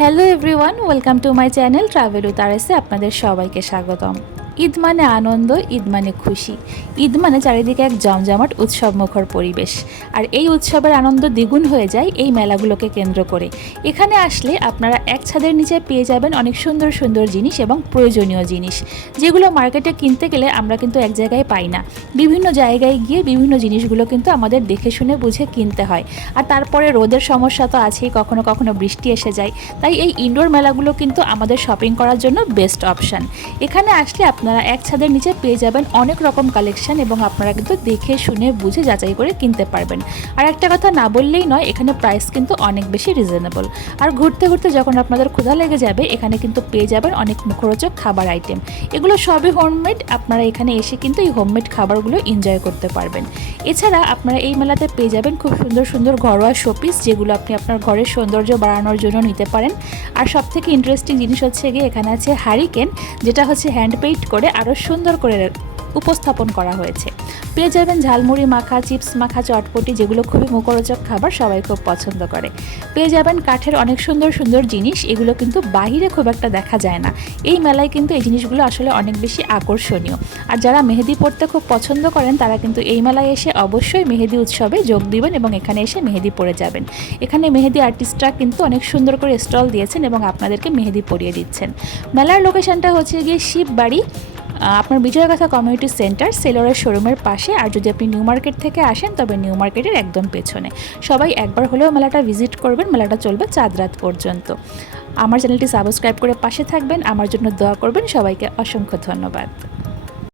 Hello everyone, welcome to my channel travel with আরএসে। আপনাদের সবাইকে স্বাগতম। ঈদ মানে আনন্দ, ঈদ মানে খুশি, ঈদ মানে চারিদিকে এক জমজমাট উৎসবমুখর পরিবেশ। আর এই উৎসবের আনন্দ দ্বিগুণ হয়ে যায় এই মেলাগুলোকে কেন্দ্র করে। এখানে আসলে আপনারা এক ছাদের নিচে পেয়ে যাবেন অনেক সুন্দর সুন্দর জিনিস এবং প্রয়োজনীয় জিনিস, যেগুলো মার্কেটে কিনতে গেলে আমরা কিন্তু এক জায়গায় পাই না। বিভিন্ন জায়গায় গিয়ে বিভিন্ন জিনিসগুলো কিন্তু আমাদের দেখে শুনে বুঝে কিনতে হয়। আর তারপরে রোদের সমস্যা তো আছেই, কখনো কখনো বৃষ্টি এসে যায়। তাই এই ইনডোর মেলাগুলো কিন্তু আমাদের শপিং করার জন্য বেস্ট অপশান। এখানে আসলে আপনারা এক ছাদের নিচে পেয়ে যাবেন অনেক রকম কালেকশন এবং আপনারা কিন্তু দেখে শুনে বুঝে যাচাই করে কিনতে পারবেন। আর একটা কথা না বললেই নয়, এখানে প্রাইস কিন্তু অনেক বেশি রিজনেবল। আর ঘুরতে ঘুরতে যখন আপনাদের ক্ষুধা লেগে যাবে, এখানে কিন্তু পেয়ে যাবেন অনেক মুখরোচক খাবার আইটেম। এগুলো সবই হোমমেড। আপনারা এখানে এসে কিন্তু এই হোমমেড খাবারগুলো এনজয় করতে পারবেন। এছাড়া আপনারা এই মেলাতে পেয়ে যাবেন খুব সুন্দর সুন্দর ঘরোয়া শোপিস, যেগুলো আপনি আপনার ঘরের সৌন্দর্য বাড়ানোর জন্য নিতে পারেন। আর সবথেকে ইন্টারেস্টিং জিনিস হচ্ছে গিয়ে এখানে আছে হারিকেন, যেটা হচ্ছে হ্যান্ড পেইন্ট করে আরও সুন্দর করে উপস্থাপন করা হয়েছে। পেয়ে যাবেন ঝালমুড়ি মাখা, চিপস মাখা, চটপটি, যেগুলো খুবই মুখরোচক খাবার, সবাই খুব পছন্দ করে। পেয়ে যাবেন কাঠের অনেক সুন্দর সুন্দর জিনিস, এগুলো কিন্তু বাহিরে খুব একটা দেখা যায় না। এই মেলায় কিন্তু এই জিনিসগুলো আসলে অনেক বেশি আকর্ষণীয়। আর যারা মেহেদি পড়তে খুব পছন্দ করেন, তারা কিন্তু এই মেলায় এসে অবশ্যই মেহেদি উৎসবে যোগ দিবেন এবং এখানে এসে মেহেদি পড়ে যাবেন। এখানে মেহেদি আর্টিস্টরা কিন্তু অনেক সুন্দর করে স্টল দিয়েছেন এবং আপনাদেরকে মেহেদি পরিয়ে দিচ্ছেন। মেলার লোকেশনটা হচ্ছে গিয়ে শিববাড়ি, আপনার বিজয়গাথা কমিউনিটি সেন্টার, সেলরের শোরুমের পাশে। আর যদি আপনি নিউ মার্কেট থেকে আসেন, তবে নিউ মার্কেটের একদম পেছনে। সবাই একবার হলেও মেলাটা ভিজিট করবেন। মেলাটা চলবে চাঁদ রাত পর্যন্ত। আমার চ্যানেলটি সাবস্ক্রাইব করে পাশে থাকবেন, আমার জন্য দোয়া করবেন। সবাইকে অসংখ্য ধন্যবাদ।